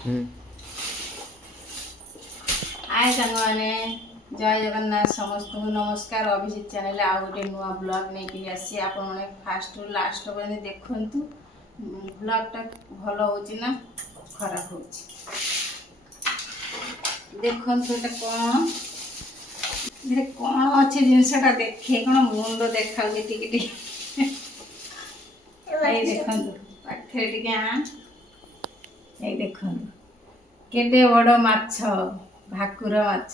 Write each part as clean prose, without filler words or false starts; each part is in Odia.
हाय सांग मैंने जय जगन्नाथ समस्त को नमस्कार। अभिजीत चैनल आउ गोटे नुआ ब्लॉग नहीं आसी आपण फास्ट रु लास्ट पर्यंत देखु ब्लॉगटा भल हो खराब हो देखु एटा कौन अच्छे जिनसटा देखे कौन मुंड देखा देखु पाखे देखु केटे बड़ माछ भाकुर माछ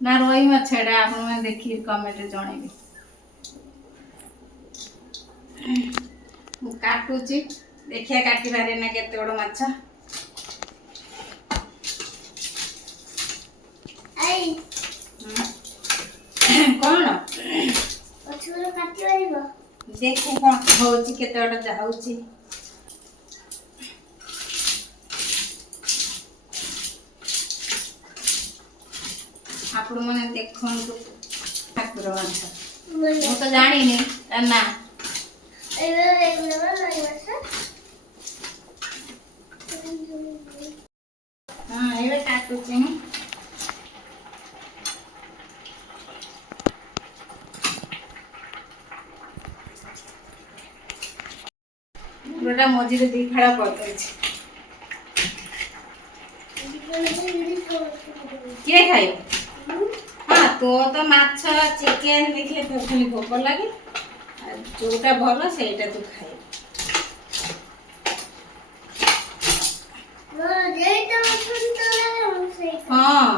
ना रोही माछ एटा आप देखिए कमेंट जन काटुची देखिए काटी पारे ना केते बड़ माछ कौन देखो कौन होची केते बड़ जाउची आप मैंने देखु ठाकुर माछ मु तो जानी ना हाँ ये काटुची गोटा मझे दी फाड़ा कर किए खाई हाँ तो माछ चिकेन देखिए तो खाली भोक लगे जोटा भल से तू खाई हाँ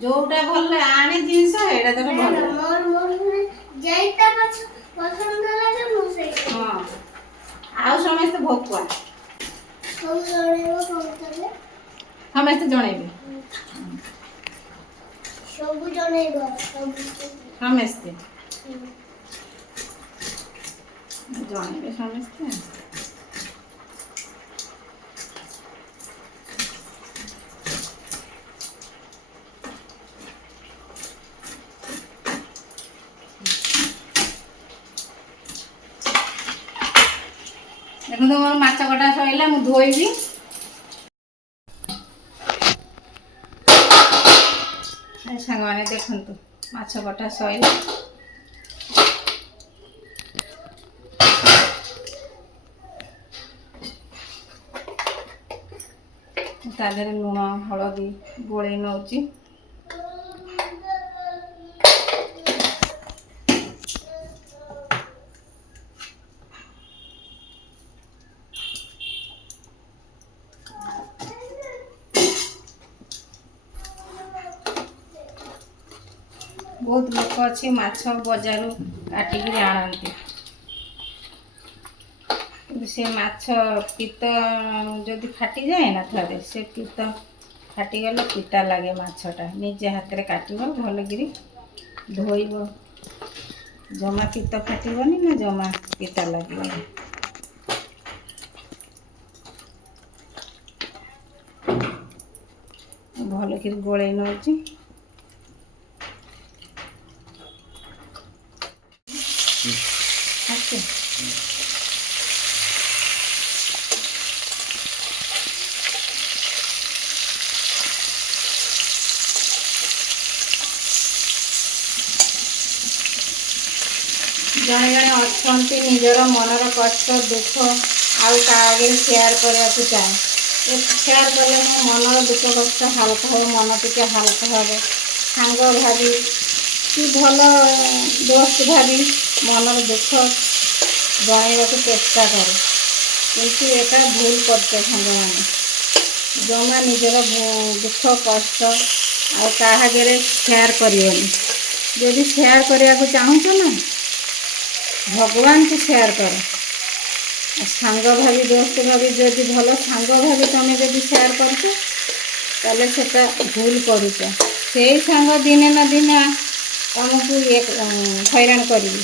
जोटा भल आने जिनस एटा तो भल हाँ आउ समस्त भोकुआ समस्त जनइबे समस्ते जनइबे समस्ते देखो तो मोर माछ कटा सइला मु धोइबी सांग मैंने देखु माछ कटा सइला तादेह लुण हलदी गोले नौची बहुत लोक अच्छे माछ बजार काटिक आनती से माछ पीत जदि फाटी जाए ना थे से पीत फाटीगले पीता लगे माछटा निजे हाथ में काट भलगिरी धोब जमा पीत फाटबनी ना जमा पीता लगे भलक गोले नौची जड़े जड़े अच्छा निजर मनर कष्ट दुख आउ आगे सेयार करने को चाहे सेयार कले मो मनर दुख कष्ट हाल्का हो मन टी हाल्का हे सांग भावी कि भल दोस्त भावी मनर दुख जनवा चेष्टा कर किंतु एटा भूल करते सांग मैंने जमा निजर दुख कष्ट आगे सेयार करनी जदि सेयार करने को चाहूच ना भगवान को शेयर कर सांग भावी दोस्त भावी जदि भल सांग भावी तुम्हें जदि शेयर कर सेटा भूल करुच से सांग दिने ना दिने तुमको हैरान करी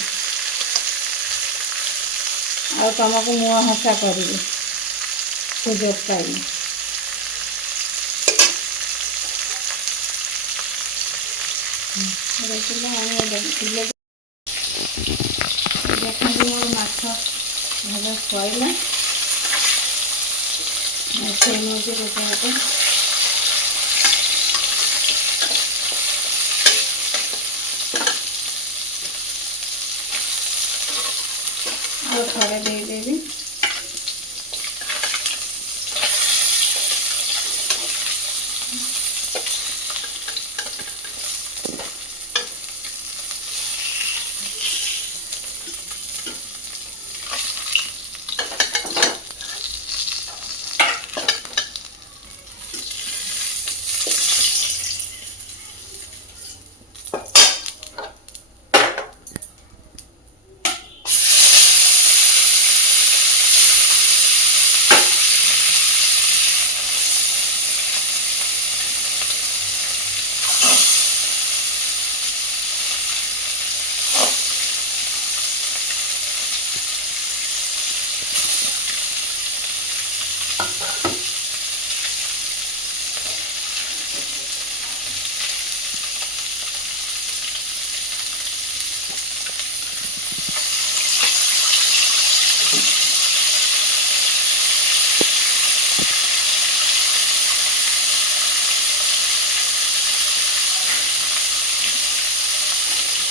आ तुमको मुँह हसा करी सुजोग पाई देखो मोर माछ भल सैला ମିଶେଇ ନେଉଛି ଗୋଟେ ଗୋଟେ। ଆଉ ଥରେ ଦେଇଦେବି।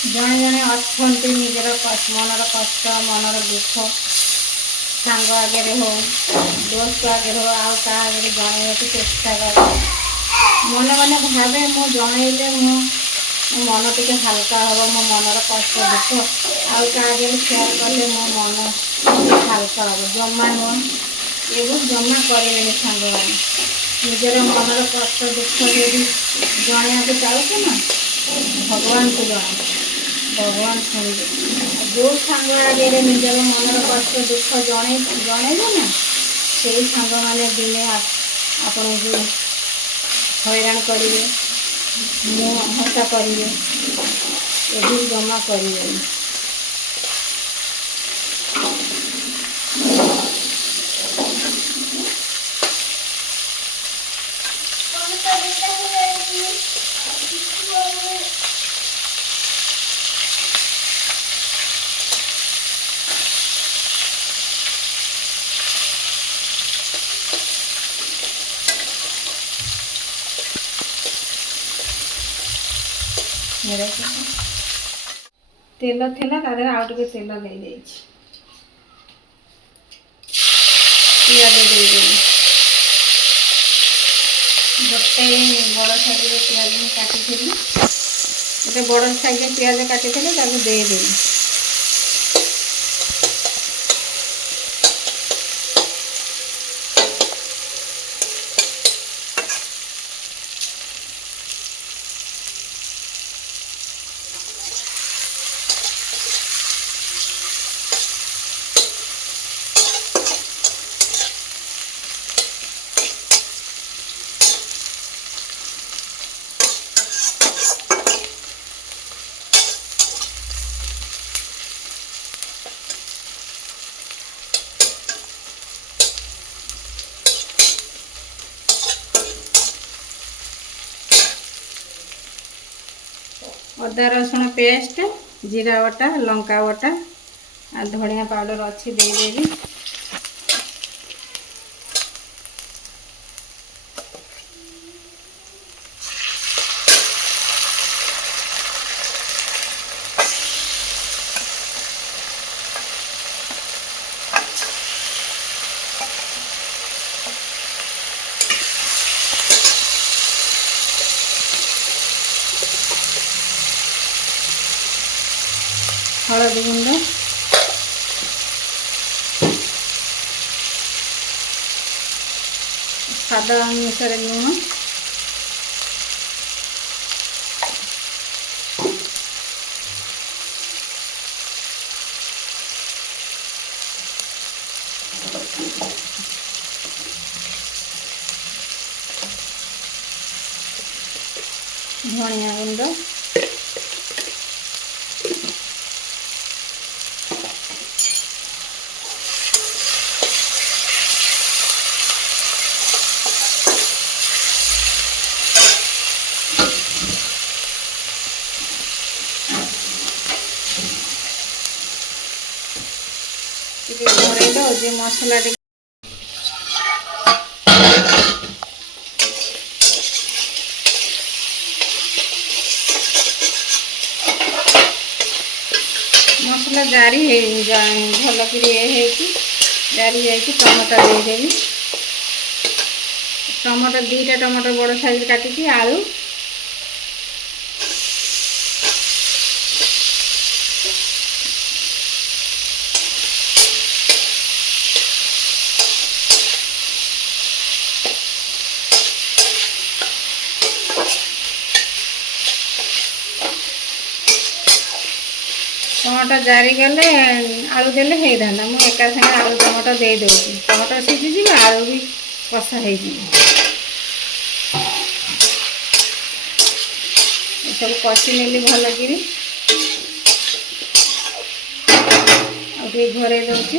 ଜଣେ ଜଣେ ଅଛନ୍ତି ନିଜର ମନର କଷ୍ଟ ମନର ଦୁଃଖ ସାଙ୍ଗ ଆଗରେ ହଉ ଦୋସ୍ତ ଆଗରେ ହଉ ଆଉ କାହା ଆଗରେ ଜଣାଇବାକୁ ଚେଷ୍ଟା କରେ। ମନେ ମନେ ଭାବେ ମୁଁ ଜଣାଇଲେ ମୋ ମନ ଟିକେ ହାଲକା ହେବ, ମୋ ମନର କଷ୍ଟ ଦୁଃଖ ଆଉ କାହା ଆଗରେ ସେୟାର କଲେ ମୋ ମନ ଟିକେ ହାଲକା ହେବ। ଜମା ନୁହଁ, ଏଗୁলো ଜମା କରିବେନି ସାଙ୍ଗମାନେ। ନିଜର ମନର କଷ୍ଟ ଦୁଃଖ ଯଦି ଜଣାଇବାକୁ ଚାହୁଁଛ ନା ଭଗବାନଙ୍କୁ ଜଣାଅ, ଭଗବାନ ଶୁଣିବେ। ଯେଉଁ ସାଙ୍ଗ ଆଗରେ ନିଜର ମନର କଷ୍ଟ ଦୁଃଖ ଜଣେଇବେ ନା ସେଇ ସାଙ୍ଗମାନେ ଦିନେ ଆପଣଙ୍କୁ ହଇରାଣ କରିବେ, ମୁହଁ ହସା କରିବେ, ଏଭଳି ଜମା କରିବେନି। ତେଲ ଥିଲା ତା ଦେହରେ ଆଉ ଟିକେ ତେଲ ଦେଇଦେଇଛି। ପିଆଜ ଦେଇଦେବି, ଗୋଟେ ବଡ଼ ସାଇଜର ପିଆଜ ମୁଁ କାଟିଥିଲି, ଗୋଟେ ବଡ଼ ସାଇଜର ପିଆଜ କାଟିଥିଲି ତାକୁ ଦେଇଦେବି। ଅଦା ରସୁଣ ପେଷ୍ଟ, ଜିରା ବଟା, ଲଙ୍କା ବଟା ଆଉ ଧନିଆ ପାଉଡ଼ର ଅଛି ଦେଇଦେବି। ହଳଦୀ ଗୁଣ୍ଡ, ସ୍ୱାଦ ଅନୁସାରେ ଲୁଣ, ଧନିଆ ଗୁଣ୍ଡ, ଟିକେ ଘୋଡ଼େଇ ଦେଉଛି। ମସଲା ଟିକେ ଜାରି ଭଲ କରି ହେଇକି ଜାରି ଯାଇକି ଟମାଟୋ ଦେଇଦେବି। ଟମାଟୋ 2ଟା ଟମାଟୋ ବଡ଼ ସାଇଜ୍ କାଟିଛି, ଆଳୁ ଟମାଟୋ ଜାରିଗଲେ ଆଳୁ ଦେଲେ ହେଇଥାନ୍ତା। ମୁଁ ଏକା ସାଙ୍ଗେ ଆଳୁ ଟମାଟୋ ଦେଇଦେଉଛି। ଟମାଟୋ ସିଝିଯିବ, ଆଳୁ ବି କଷା ହେଇଯିବ। ଏସବୁ କଷି ନେଲି ଭଲକିରି। ଆଉ ଟିକେ ଘୋଡ଼େଇ ଦେଉଛି।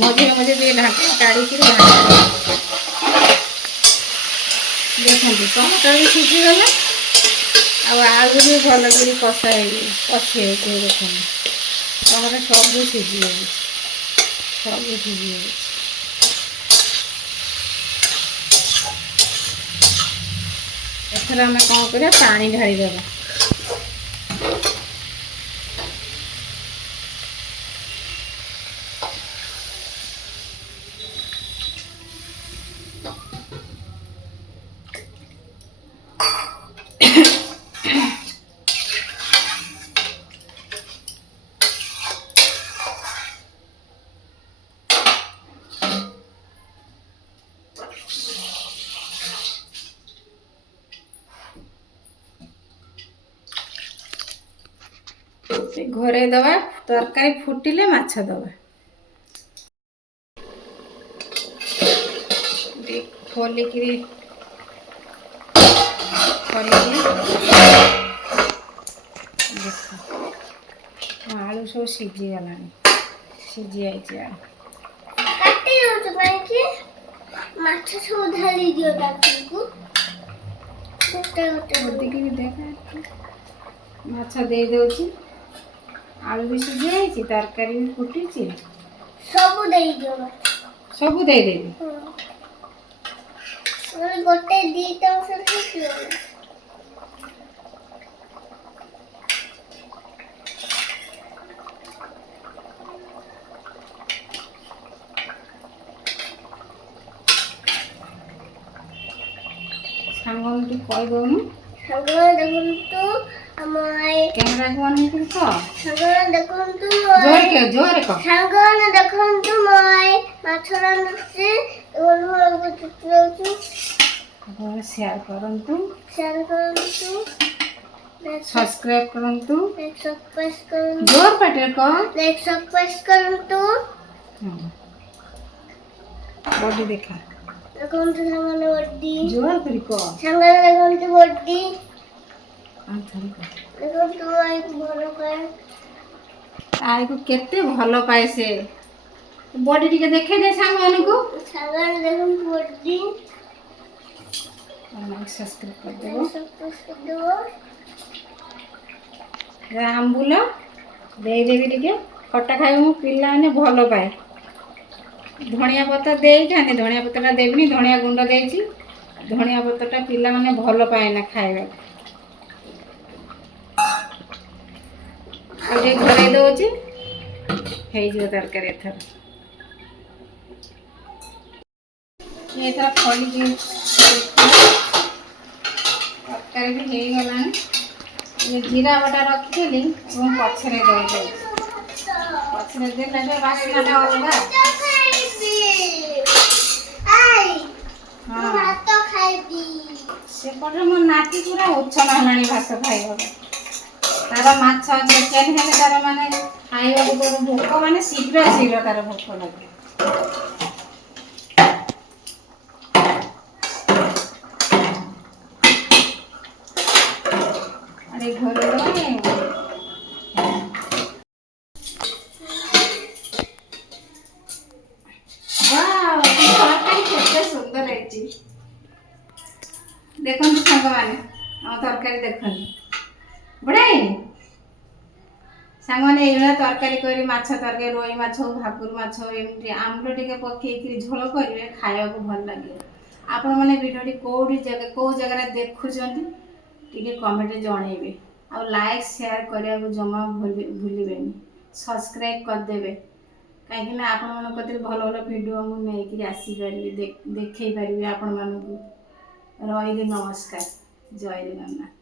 ମଝିରେ ମଝିରେ ଟିକେ ଢାଙ୍କା କାଢ଼ିକିରି ଦେଖନ୍ତୁ ଟମାଟୋ ବି ସିଝିଗଲା, ଆଉ ଆଳୁ ବି ଭଲକିରି କଷି ହେଇଛି। ଦେଖନ୍ତୁ ଟମାଟୋ ସବୁ ସିଝିଯାଇଛି। ଏଥର ଆମେ କ'ଣ କରିବା, ପାଣି ଢାଳିଦେବା। ଘୋଡ଼େଇ ଦେବା। ତରକାରୀ ଫୁଟିଲେ ମାଛ ଦେବା। ଖୋଲିକିରି ଦେଖ ଆଳୁ ସବୁ ସିଝିଗଲାଣି, ସିଝିଯାଇଛି ଆଳୁ। କାଟି ଦେଉଛୁ କାହିଁକି? ମାଛ ସବୁ ଢାଳି ଦିଅ ତାକୁ। ଗୋଟିକିରି ଦେଖ, ମାଛ ଦେଇଦେଉଛି। ଆଳୁ ବି ସିଝିଯାଇଛି, ତରକାରୀ ବି ଫୁଟିଛି। ସବୁ ଦେଇଦିଅ। ସବୁ ଦେଇଦେବି। ଗୋଟେ 2ଟା ହେଇଯିବ। ସାଙ୍ଗମାନଙ୍କୁ ଟିକେ କହିଦେଉନୁ। ସାଙ୍ଗମାନେ ଦେଖନ୍ତୁ ଆମ କ୍ୟାମେରାକୁ ଅନ୍ ହେଇକିରି କହ। ସାଙ୍ଗମାନେ ଦେଖନ୍ତୁ ଜୋରେ କହ। ସାଙ୍ଗମାନେ ଦେଖନ୍ତୁ ମୋ ଆଈ ମାଛ ରାନ୍ଧୁଛି। ସେୟାର କରନ୍ତୁ, ସବସ୍କ୍ରାଇବ କରନ୍ତୁ। କରନ୍ତୁ। ଜୋର ପାଟିରେ କହ। ସବସ୍କ୍ରାଇବ କରନ୍ତୁ। ବଡି ଦେଖା। ଦେଖନ୍ତୁ ସାଙ୍ଗମାନେ ବଡି। ଜୋର କରି କହ। ସାଙ୍ଗମାନେ ଦେଖନ୍ତୁ ବଡି। ଦେଖନ୍ତୁ ଆଈକୁ ଭଲ ପାଏ। ଆଈକୁ କେତେ ଭଲ ପାଏ ସେ। ବଡି ଟିକେ ଦେଖେଇ ଦେ ସାଙ୍ଗମାନଙ୍କୁ। ସାଙ୍ଗମାନେ ଦେଖନ୍ତୁ ବଡି। ସବସ୍କ୍ରାଇବ କରିଦେବ। ଆମ୍ବୁଲ ଦେଇଦେବି ଟିକେ, ଖଟା ଖାଇବାକୁ ମୋ ପିଲାମାନେ ଭଲ ପାଏ। ଧଣିଆ ପତ୍ର ଦେଇଥାନ୍ତି, ଧଣିଆ ପତ୍ରଟା ଦେବିନି, ଧଣିଆ ଗୁଣ୍ଡ ଦେଇଛି। ଧଣିଆ ପତ୍ରଟା ପିଲାମାନେ ଭଲ ପାଏନା ଖାଇବାକୁ। ଆଉ ଟିକେ ଘୋଡ଼େଇ ଦେଉଛି, ହେଇଯିବ ତରକାରୀ ଏଥର। ଏଥର ଖୋଲିକି ତରକାରୀ ବି ହେଇଗଲାଣି। ଜିରା ବଟା ରଖିଥିଲି ଏବଂ ପଛରେ ଦେଇଦେବି। ପଛରେ ଦେଲେ ବାସ୍ନାଟା ଅଲଗା। ସେପଟରେ ମୋ ନାତି ପୁରା ଉଛନ ହେଲାଣି ଭାତ ଖାଇବାକୁ। ତାର ମାଛ ଚିକେନ ହେଲେ ତାର ମାନେ ଖାଇବାକୁ ତାର ଭୋକ ମାନେ ଶୀଘ୍ର ତାର ଭୋକ ଲାଗେ। ଆରେ ଘରେ କେତେ ସୁନ୍ଦର ହେଇଛି। ଦେଖନ୍ତୁ ସାଙ୍ଗମାନେ, ଆମ ତରକାରୀ ଦେଖନ୍ତୁ ବଢ଼ିଆ ହେଇନି? ସାଙ୍ଗମାନେ ଏଇଭଳିଆ ତରକାରୀ କରି, ମାଛ ତରକାରୀ, ରୋହି ମାଛ, ଭାକୁର ମାଛ, ଏମିତି ଆମ୍ବୁଲ ଟିକେ ପକେଇକି ଝୋଳ କରିବେ, ଖାଇବାକୁ ଭଲ ଲାଗିବ। आपण मैंने भिडियोटी कौटी जगह कौ जगह देखुं टी कमेंट जनइबे आ लाइक शेयर करने को जमा भूलें सब्सक्राइब करदे कहीं आपण मान भल भल भिड मुझे आसीपारि देखई पारि आपण मानक रही नमस्कार जय जगन्नाथ।